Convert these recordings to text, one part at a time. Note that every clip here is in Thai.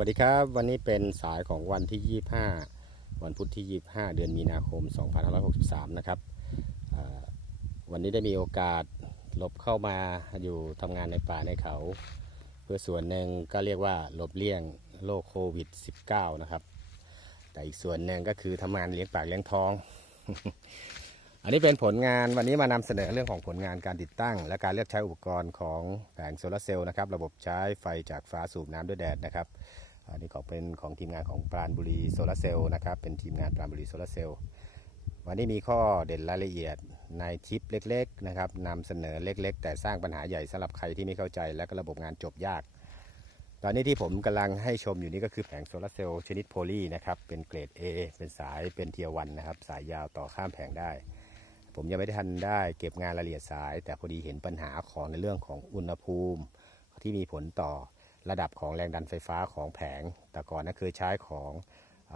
วัสดีครับ วันนี้เป็นสายของวันที่ 25 วันพุธที่ 25 เดือนมีนาคม 2563 นะครับวันนี้ได้มีโอกาสหลบเข้ามาอยู่ทำงานในป่าในเขา เพื่อส่วนหนึ่งก็เรียกว่าหลบเลี่ยงโรคโควิด -19 นะครับ แต่อีกส่วนหนึ่งก็คือทำงานเลี้ยงปากเลี้ยงท้อง อันนี้เป็นผลงานวันนี้มานำเสนอเรื่องของผลงานการติดตั้ง และการเลือกใช้อุปกรณ์ของแผงโซลาร์เซลล์นะครับ ระบบใช้ไฟจากฟ้าสูบน้ำด้วยแดดนะครับ อันนี้ของเป็นของทีมงานของปราณบุรีโซลาร์เซลล์นะครับ เป็นทีมงานปราณบุรีโซลาร์เซลล์วันนี้มีข้อเด่นรายละเอียดในทิปเล็กๆนะครับนำเสนอเล็กๆ แต่สร้างปัญหาใหญ่สำหรับใครที่ไม่เข้าใจและก็ระบบงานจบยาก ตอนนี้ที่ผมกำลังให้ชมอยู่นี่ก็คือแผงโซลาร์เซลล์ชนิดโพลีนะครับ เป็นเกรด A เป็นสายเป็นเทียวันนะครับ สายยาวต่อข้ามแผงได้ ผมยังไม่ได้ทันได้เก็บงานรายละเอียดสาย แต่พอดีเห็นปัญหาของในเรื่องของอุณหภูมิ ที่มีผลต่อ ระดับของแรงดันไฟฟ้าของแผง แต่ก่อนนะเคยใช้ของอ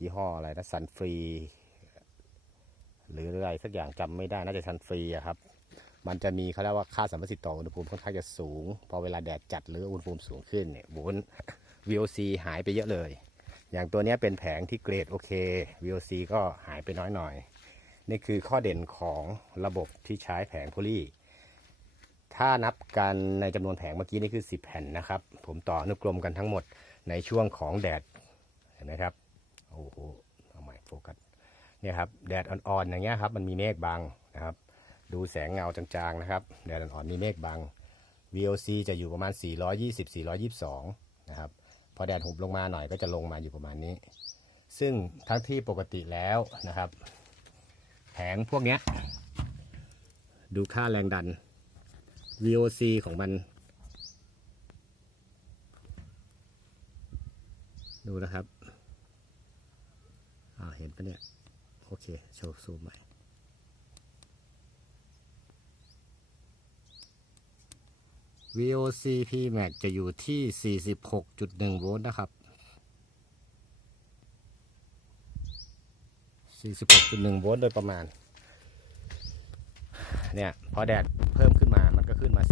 ยี่ห้ออะไรนะซันฟรีหรืออะไรสักอย่างจำไม่ได้น่าจะซันฟรีอะครับ มันจะมีเขาเรียกว่าค่าสัมประสิทธิ์ต่ออุณหภูมิค่อนข้างจะสูง พอเวลาแดดจัดหรืออุณหภูมิสูงขึ้นเนี่ยโวลต์ VOC หายไปเยอะเลย อย่างตัวนี้เป็นแผงที่เกรดโอเค VOC ก็หายไปน้อยหน่อย นี่คือข้อเด่นของระบบที่ใช้แผงโพลี ถ้านับกันในจำนวนแผงเมื่อกี้นี่คือ 10 แผ่นนะครับ ผมต่ออนุกรมกันทั้งหมดในช่วงของแดดเห็นไหมครับโอ้โหเอาใหม่โฟกัสเนี่ยครับแดดอ่อนๆอย่างเงี้ยครับมันมีเมฆบังนะครับ ดูแสงเงาจางๆนะครับแดดอ่อนๆมีเมฆบัง VOC จะอยู่ประมาณ 420-422 นะครับ พอแดดหุบลงมาหน่อยก็จะลงมาอยู่ประมาณนี้ ซึ่งทั้งที่ปกติแล้วนะครับ แผงพวกเนี้ยดูค่าแรงดัน VOC ของมัน ดูนะครับอ่าเห็นปะเนี่ย โอเค โชว์ซูมใหม่ VOC Pmax จะอยู่ที่ 46.1 โวลต์นะครับ 46.1 โวลต์โดยประมาณ เนี่ย พอแดดเพิ่มขึ้นมา มันก็ขึ้นมา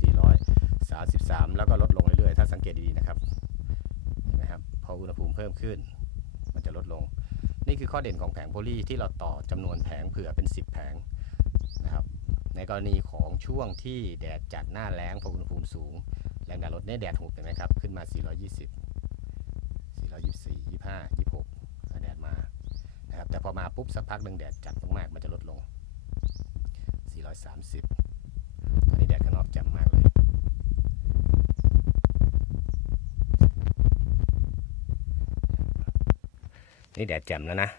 433แล้วก็ลดลงเรื่อยๆ ถ้าสังเกตดีๆนะครับเห็นไหมครับพออุณหภูมิเพิ่มขึ้น มันจะลดลง นี่คือข้อเด่นของแผงโพลีที่เราต่อจำนวนแผงเผื่อเป็น 10 แผงนะครับ ในกรณีของช่วงที่แดดจัดหน้าแล้งพออุณหภูมิสูง แรงดันลดเนี่ยแดดหุบเห็นไหมครับ ขึ้นมา 420 424 25 26 แดดมานะครับแต่พอมาปุ๊บสักพักหนึ่งแดดจัดมากๆมันจะลดลง 430 นี่แดดแจ่มแล้วนะ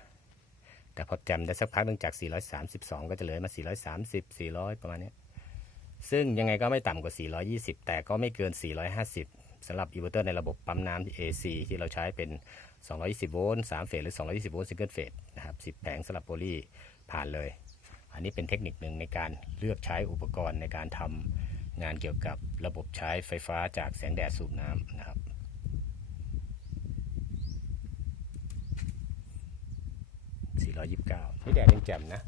แต่พอแจ่มได้สักพักนึ่งจาก 432 ก็จะเหลือมา 430 400 ประมาณนี้ซึ่งยังไงก็ไม่ต่ำกว่า 420 แต่ก็ไม่เกิน 450สำหรับอินเวอร์เตอร์ในระบบปั๊มน้ำ AC ที่เราใช้เป็น 220 โวลต์ 3 เฟสหรือ 220 โวลต์ซิงเกิลเฟสนะครับ 10 แผงสำหรับโพลีผ่านเลย อันนี้เป็นเทคนิคหนึ่งในการเลือกใช้อุปกรณ์ในการทำงานเกี่ยวกับระบบใช้ไฟฟ้าจากแสงแดดสูบน้ำนะครับ 429นี่แดดยังแจ่มนะ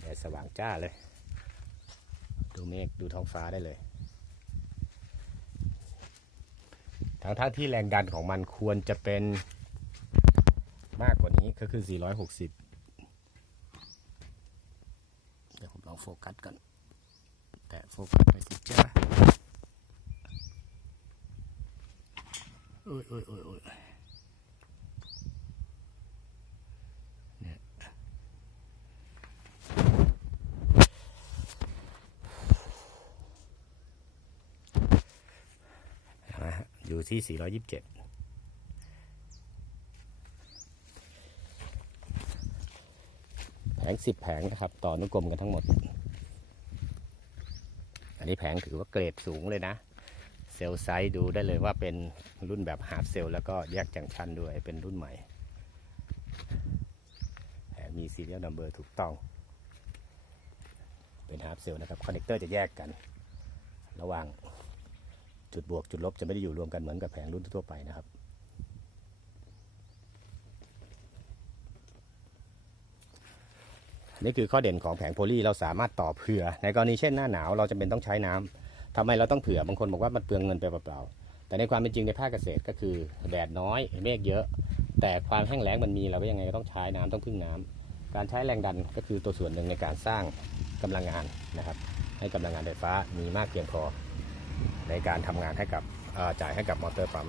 แดดสว่างจ้าเลย ดูเมฆดูท้องฟ้าได้เลยทางท่าที่แรงดันของมันควรจะเป็นมากกว่านี้ก็คือ 460 เดี๋ยวผมลองโฟกัสกัน แต่โฟกัสไปสิจ้าโอ้ยโอ้ยโอ้ยโอ้ยเห็นไหมฮะ อยู่ที่ 427 แผง 10 แผงนะครับ ต่อนุกรมกันทั้งหมด อันนี้แผงถือว่าเกรดสูงเลยนะ เซลไซส์ดูได้เลยว่าเป็นรุ่นแบบฮาร์ฟเซลแล้วก็แยกจังชันด้วยเป็นรุ่นใหม่ แผงมีซีเรียลนัมเบอร์ถูกต้อง เป็นฮาร์ฟเซลนะครับ คอนเนคเตอร์จะแยกกัน ระหว่าง จุดบวกจุดลบจะไม่ได้อยู่รวมกันเหมือนกับแผงรุ่นทั่วไปนะครับ นี่คือข้อเด่นของแผงโพลีเราสามารถต่อเผื่อ ในกรณีเช่นหน้าหนาวเราจะเป็นต้องใช้น้ำ ทำไมเราต้องเผื่อบางคนบอกว่ามันเปลืองเงินไปเปล่าๆแต่ในความเป็นจริงในภาคเกษตรก็คือแดดน้อยเมฆเยอะ แต่ความแห้งแล้งมันมีเราก็ยังไงก็ต้องใช้น้ำต้องพึ่งน้ำ การใช้แรงดันก็คือตัวส่วนหนึ่งในการสร้างกำลังงานนะครับ ให้กำลังงานไฟฟ้ามีมากเพียงพอ ในการทำงานให้กับจ่ายให้กับมอเตอร์ปั๊ม